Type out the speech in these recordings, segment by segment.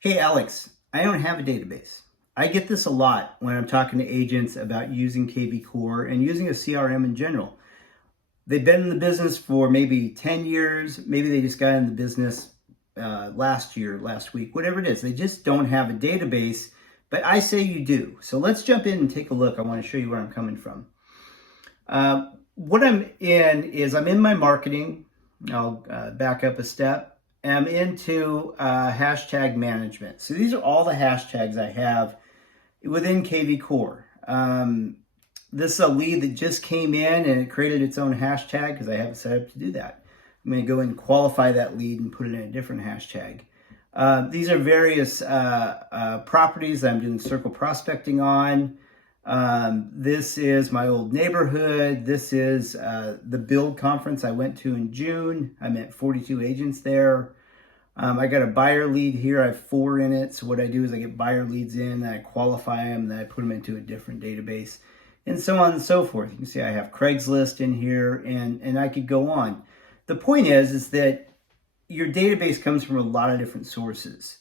Hey Alex, I don't have a database. I get this a lot when I'm talking to agents about using KvCORE and using a CRM in general. They've been in the business for maybe 10 years, maybe they just got in the business last year, last week, whatever it is. They just don't have a database, but I say you do. So let's jump in and take a look. I want to show you where I'm coming from. What I'm in is I'm in my marketing. I'll back up a step. I'm into hashtag management. So these are all the hashtags I have within KvCORE. This is a lead that just came in and it created its own hashtag because I have it set up to do that. I'm going to go and qualify that lead and put it in a different hashtag. These are various properties that I'm doing circle prospecting on. This is my old neighborhood. This is the build conference I went to in June. I met 42 agents there. I got a buyer lead here. I have 4 in it. So what I do is I get buyer leads in, and I qualify them, then I put them into a different database, and so on and so forth. You can see I have Craigslist in here, and I could go on. The point is that your database comes from a lot of different sources.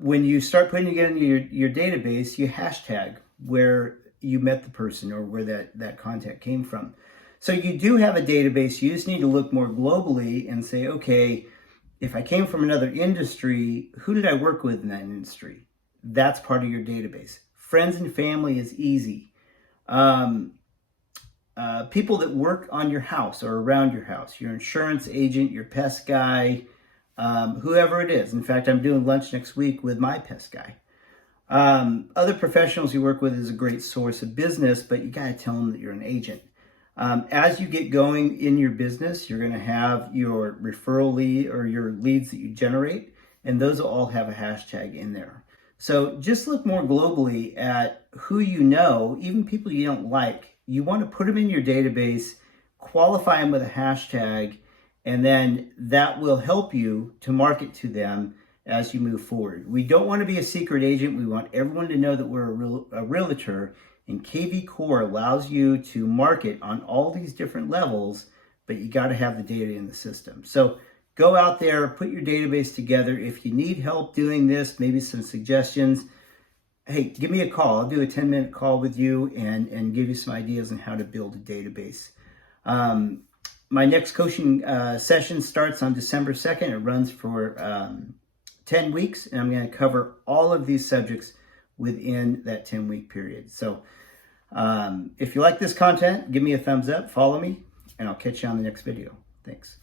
When you start putting together your database, you hashtag where you met the person or where that contact came from. So you do have a database. You just need to look more globally and say, okay, if I came from another industry, who did I work with in that industry? That's part of your database. Friends and family is easy. People that work on your house or around your house, your insurance agent, your pest guy, whoever it is. In fact, I'm doing lunch next week with my pest guy. Other professionals you work with is a great source of business, but you got to tell them that you're an agent. As you get going in your business, you're going to have your referral lead or your leads that you generate, and those will all have a hashtag in there. So just look more globally at who you know, even people you don't like. You want to put them in your database, qualify them with a hashtag, and then that will help you to market to them as you move forward. We don't want to be a secret agent. We want everyone to know that we're a realtor, and KvCORE allows you to market on all these different levels, but you got to have the data in the system. So go out there, put your database together. If you need help doing this, maybe some suggestions, hey, give me a call. I'll do a 10-minute call with you and give you some ideas on how to build a database. My next coaching session starts on December 2nd. It runs for 10 weeks, and I'm going to cover all of these subjects within that 10-week period. So if you like this content, give me a thumbs up, follow me, and I'll catch you on the next video. Thanks.